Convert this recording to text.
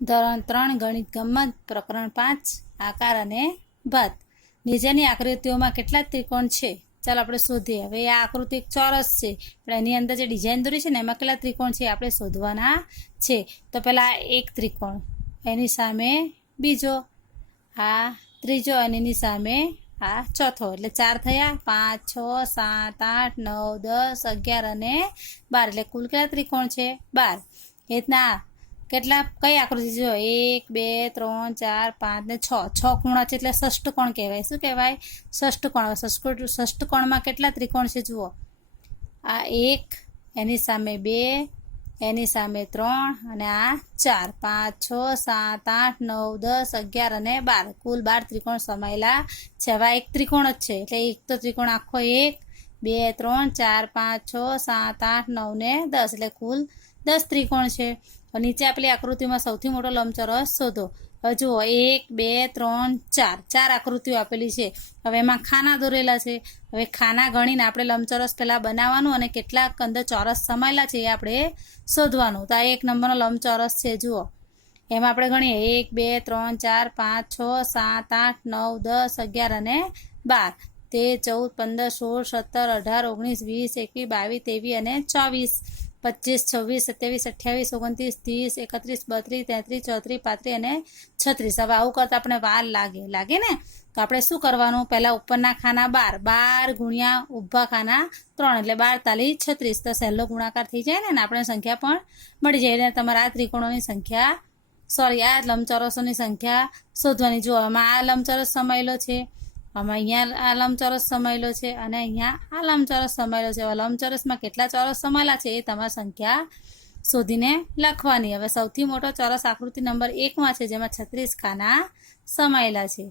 ધોરણ 3 ગણિત ગમ્મત પ્રકરણ 5 આકાર અને ભાત. નીચેની આકૃતિઓમાં કેટલા ત્રિકોણ છે? ચાલો આપણે શોધીએ. હવે આ આકૃતિ એક ચોરસ છે, પણ એની અંદર જે ડિઝાઇન દોરી છે ને એમાં કેટલા ત્રિકોણ છે આપણે શોધવાના છે. તો પહેલા એક ત્રિકોણ, એની સામે બીજો, આ ત્રીજો અને એની સામે આ ચોથો, એટલે 4 થયા. 5 6 7 8 9 10 11 અને 12, એટલે કુલ કેટલા ત્રિકોણ છે? 12. એ રીતના કેટલા કઈ આકૃતિ જો 1 2 3 4 5 ને 6 ખૂણા છે એટલે ષષ્ઠકોણ કહેવાય. શું કહેવાય? ષષ્ઠકોણ. ષષ્ઠકોણમાં કેટલા ત્રિકોણ છે જુઓ. આ 1, એની સામે 2, એની સામે 3 અને આ 4. 5 6 7 8 9 10 11 અને 12, કુલ 12 ત્રિકોણ સમાયેલા છે. હવે એક ત્રિકોણ જ છે એટલે એક તો ત્રિકોણ આખો 1 2 3 4 5 6 7 8 9 ને 10, એટલે કુલ 10 ત્રિકોણ છે. નીચે આપેલી આકૃતિમાં સૌથી મોટો લંબચોરસ શોધો. હવે જુઓ 1 2 3 4, 4 આકૃતિઓ આપેલી છે. હવે એમાં ખાના દોરેલા છે. હવે ખાના ગણીને આપણે લંબચોરસ પહેલાં બનાવવાનું અને કેટલાક અંદર ચોરસ સમાયેલા છે એ આપણે શોધવાનું. તો આ 1 નંબરનો લંબચોરસ છે જુઓ. એમાં આપણે ગણીએ 1 2 3 4 5 6 7 8 9 10 11 અને 12, 13 14 15 16 17 18 19 20 21 22 23 અને 24, 25 26 27 28 29 30 31 32 33 34 35 અને 36. હવે આવું કરતાં આપણે વાર લાગે ને, તો આપણે શું કરવાનું? પહેલાં ઉપરના ખાના 12 ગુણ્યા ઊભા ખાના 3, એટલે 12 36, તો સહેલો ગુણાકાર થઈ જાય ને આપણે સંખ્યા પણ મળી જાય. અને તમારે આ ત્રિકોણોની સંખ્યા આ લંબચોરસોની સંખ્યા શોધવાની. જો આમાં આ લંબચોરસ સમાયેલો છે, આમાં અહીંયા આ લંબચોરસ સમાયેલો છે અને અહીંયા આ લંબચોરસ સમાયેલો છે. હવે લંબચોરસમાં કેટલા ચોરસ સમાયેલા છે એ તમારે સંખ્યા શોધીને લખવાની. હવે સૌથી મોટો ચોરસ આકૃતિ નંબર 1માં છે, જેમાં 36 ખાના સમાયેલા છે.